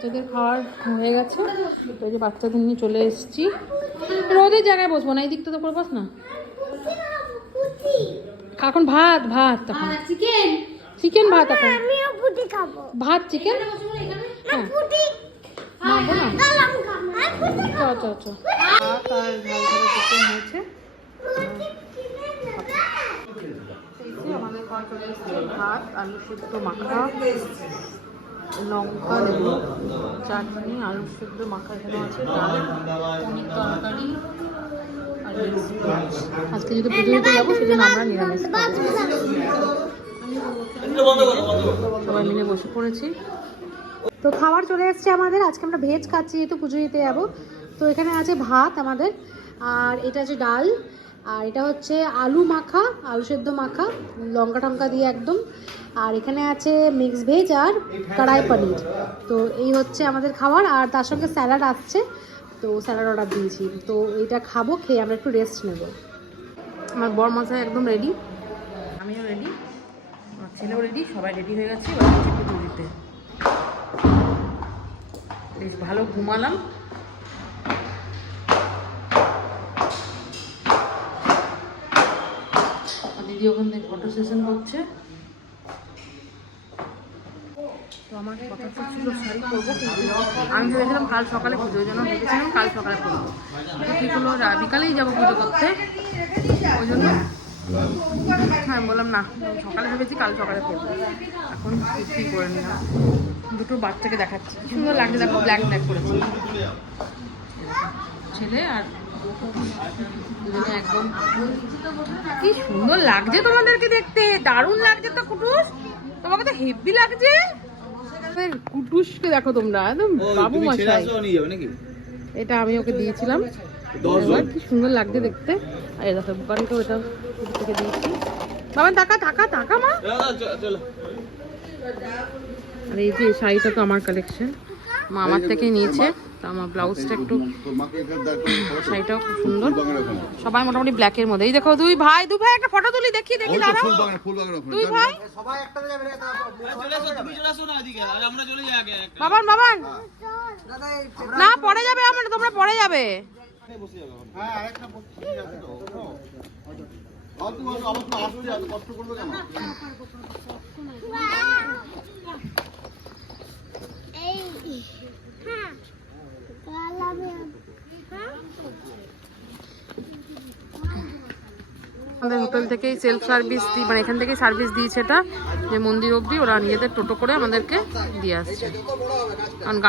বাচ্চাদের খাওয়ার হয়ে গেছে, তো এই যে বাচ্চাদের নিয়ে চলে এসেছি। রোদের জায়গায় বসবো না, এই দিকটা তো করে বস না। এখন ভাত ভাত তখন চিকেন ভাত, এখন ভাত চিকেন। হ্যাঁ মাখবো না, আচ্ছা আচ্ছা। ভাত আর ঝাল ঝাল চিকেন হয়েছে। আমাদের খাওয়া চলে এসেছে ভাত, আলু সেদ্ধ মাখা, লঙ্কা লেবু চাটনি, আলু সেদ্ধ মাখা, এখানে আছে ডাল, পনির তরকারি আর আজকে যদি পুজো দিতে যাবো সেজন্য আমরা নিরামিষ সবাই মিলে বসে পড়েছি। তো খাবার চলে এসছে আমাদের, আজকে আমরা ভেজ খাচ্ছি যেহেতু পুজো দিতে যাবো। তো এখানে আছে ভাত আমাদের, আর এটা আছে ডাল, আর এটা হচ্ছে আলু মাখা, আলু সেদ্ধ মাখা লঙ্কা টঙ্কা দিয়ে একদম, আর এখানে আছে মিক্স ভেজ আর কড়াই পনির। তো এই হচ্ছে আমাদের খাবার, আর তার সঙ্গে স্যালাড আসছে, তো স্যালাড অর্ডার দিয়েছি। তো এইটা খাবো, খেয়ে আমরা একটু রেস্ট নেব। আমার বর মশাই একদম রেডি, আমিও রেডি, আমার ছেলেও রেডি, সবাই রেডি হয়ে গেছি পুজো দিতে। বেশ ভালো ঘুমালাম। দিদি ওখান থেকে ফটো সেশন করছে। তো আমার কথা তো ছিল শাড়ি পরবো, কিন্তু আমি ভেবেছিলাম কাল সকালে পুজো, ওই জন্য ভেবেছিলাম কাল সকালে পরবো। তো ঠিক হলো বিকালেই যাবো পুজো করতে, ওই জন্য হ্যাঁ বললাম না সকালে ভেবেছি কাল সকালে পরবো। এখন কুর্তি করে নিলাম, দুটো বাচ্চাকে দেখাচ্ছি, সুন্দর লাগছে দেখো, ব্ল্যাক ব্ল্যাক করেছি ছেলে আর দুজনে একদম। কি সুন্দর লাগছে তোমাদেরকে দেখতে, দারুণ লাগছে তো কুটুস, তোমাকে তো হেভি লাগছে। কুটুসকে দেখো তোমরা, একদম বাবু মশাই। এটা আমি ওকে দিয়েছিলাম, কি সুন্দর লাগছে দেখতে। আর এই দেখো বুকানকে ওটা থেকে দিয়েছি। বাবা টাকা টাকা টাকা মা। আর এই যে শাড়িটা তো আমার কালেকশন, মা আমার থেকে নিয়েছে। তো আমার ব্লাউজটা একটু, শাড়িটাও খুব সুন্দর, সবাই মোটামুটি ব্ল্যাকের মধ্যে। এই দেখো দুই ভাই একটা ফটো তুলি, দেখি দেখি দাঁড়াও দুই ভাই। বাবান বাবান না পরে যাবে, আমরা তোমরা পরে যাবে। আমাদের হোটেল থেকেই সেলফ সার্ভিস মানে এখান থেকেই সার্ভিস দিয়েছে, এটা যে মন্দির অবধি ওরা নিজেদের টোটো করে আমাদেরকে দিয়ে আসছে। কারণ